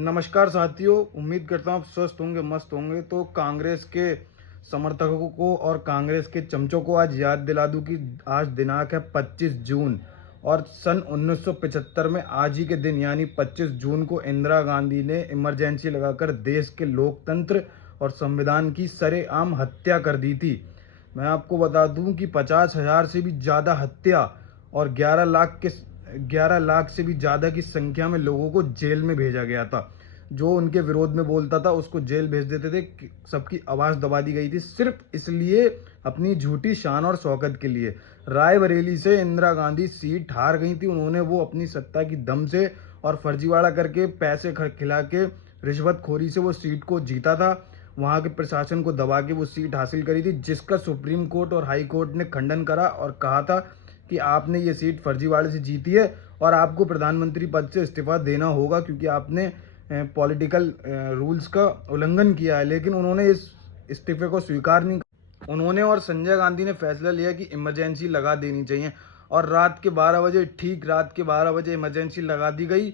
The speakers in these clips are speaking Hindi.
नमस्कार साथियों, उम्मीद करता हूँ आप स्वस्थ होंगे, मस्त होंगे। तो कांग्रेस के समर्थकों को और कांग्रेस के चमचों को आज याद दिला दूं कि आज दिनांक है 25 जून और सन 1975 में आज ही के दिन यानी 25 जून को इंदिरा गांधी ने इमरजेंसी लगाकर देश के लोकतंत्र और संविधान की सरेआम हत्या कर दी थी। मैं आपको बता दूं कि 50,000 से भी ज़्यादा हत्या और 11 लाख से भी ज़्यादा की संख्या में लोगों को जेल में भेजा गया था। जो उनके विरोध में बोलता था उसको जेल भेज देते थे। सबकी आवाज़ दबा दी गई थी सिर्फ इसलिए, अपनी झूठी शान और शौकत के लिए। रायबरेली से इंदिरा गांधी सीट हार गई थी। उन्होंने वो अपनी सत्ता की दम से और फर्जीवाड़ा करके पैसे खिला के रिश्वतखोरी से वो सीट को जीता था। वहाँ के प्रशासन को दबा के वो सीट हासिल करी थी, जिसका सुप्रीम कोर्ट और हाई कोर्ट ने खंडन करा और कहा था कि आपने ये सीट फर्जीवाड़े से जीती है और आपको प्रधानमंत्री पद से इस्तीफा देना होगा, क्योंकि आपने पॉलिटिकल रूल्स का उल्लंघन किया है। लेकिन उन्होंने इस इस्तीफे को स्वीकार नहीं किया। उन्होंने और संजय गांधी ने फैसला लिया कि इमरजेंसी लगा देनी चाहिए और रात के 12 बजे, ठीक रात के 12 बजे इमरजेंसी लगा दी गई।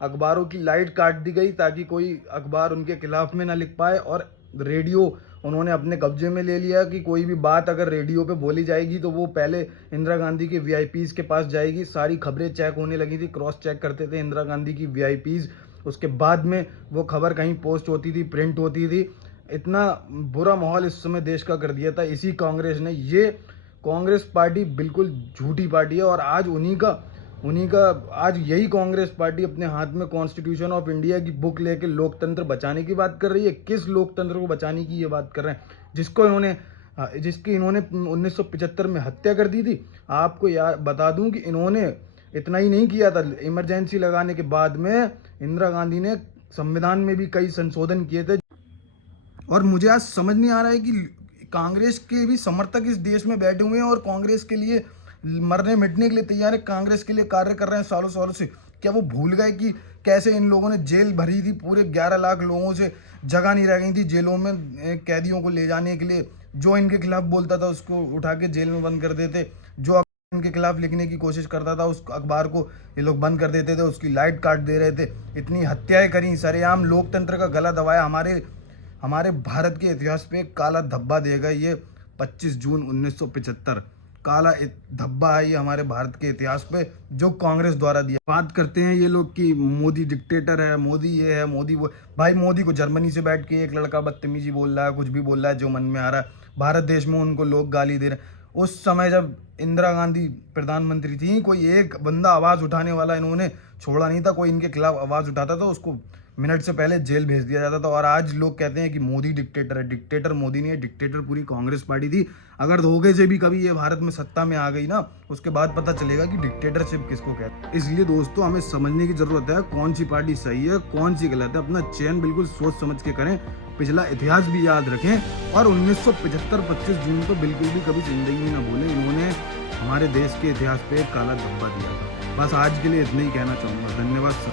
अखबारों की लाइट काट दी गई ताकि कोई अखबार उनके खिलाफ में ना लिख पाए। और रेडियो उन्होंने अपने कब्जे में ले लिया कि कोई भी बात अगर रेडियो पे बोली जाएगी तो वो पहले इंदिरा गांधी के वीआईपीज के पास जाएगी। सारी खबरें चेक होने लगी थी, क्रॉस चेक करते थे इंदिरा गांधी की वीआईपीज। उसके बाद में वो खबर कहीं पोस्ट होती थी, प्रिंट होती थी। इतना बुरा माहौल इस समय देश का कर दिया था इसी कांग्रेस ने। ये कांग्रेस पार्टी बिल्कुल झूठी पार्टी है और आज आज यही कांग्रेस पार्टी अपने हाथ में कॉन्स्टिट्यूशन ऑफ इंडिया की बुक लेके लोकतंत्र बचाने की बात कर रही है। किस लोकतंत्र को बचाने की ये बात कर रहे हैं जिसकी इन्होंने 1975 में हत्या कर दी थी। आपको यार बता दूं कि इन्होंने इतना ही नहीं किया था, इमरजेंसी लगाने के बाद में इंदिरा गांधी ने संविधान में भी कई संशोधन किए थे। और मुझे आज समझ नहीं आ रहा है कि कांग्रेस के भी समर्थक इस देश में बैठे हुए हैं और कांग्रेस के लिए मरने मिटने के लिए तैयार है, कांग्रेस के लिए कार्य कर रहे हैं सालों सालों से। क्या वो भूल गए कि कैसे इन लोगों ने जेल भरी थी? पूरे 11 लाख लोगों से जगह नहीं रह गई थी जेलों में कैदियों को ले जाने के लिए। जो इनके खिलाफ बोलता था उसको उठा के जेल में बंद कर देते, जो इनके खिलाफ लिखने की कोशिश करता था उस अखबार को ये लोग बंद कर देते थे, उसकी लाइट काट दे रहे थे। इतनी हत्याएं करी, सरेआम लोकतंत्र का गला दबाया। हमारे भारत के इतिहास पे एक काला धब्बा देगा ये 25 जून 1975। काला धब्बा है ये हमारे भारत के इतिहास पे, जो कांग्रेस द्वारा दिया। बात करते हैं ये लोग कि मोदी डिक्टेटर है, मोदी ये है, मोदी वो। भाई मोदी को जर्मनी से बैठ के एक लड़का बदतमीजी बोल रहा है, कुछ भी बोल रहा है जो मन में आ रहा है। भारत देश में उनको लोग गाली दे रहे हैं। उस समय जब इंदिरा गांधी प्रधानमंत्री थी, कोई एक बंदा आवाज उठाने वाला इन्होंने छोड़ा नहीं था। कोई इनके खिलाफ आवाज उठाता था उसको मिनट से पहले जेल भेज दिया जाता था। और आज लोग कहते हैं कि मोदी डिक्टेटर है। डिक्टेटर मोदी नहीं है, डिक्टेटर पूरी कांग्रेस पार्टी थी। अगर धोखे से भी कभी ये भारत में सत्ता में आ गई ना, उसके बाद पता चलेगा कि डिक्टेटरशिप किसको कहते हैं। इसलिए दोस्तों हमें समझने की जरूरत है कौन सी पार्टी सही है, कौन सी गलत है। अपना चयन बिल्कुल सोच समझ के करें, पिछला इतिहास भी याद रखें। और 1975 25 जून को बिल्कुल भी कभी जिंदगी में ना भूलें। इन्होंने हमारे देश के इतिहास पे एक काला धब्बा दिया था। बस आज के लिए इतना ही कहना चाहूँगा। धन्यवाद।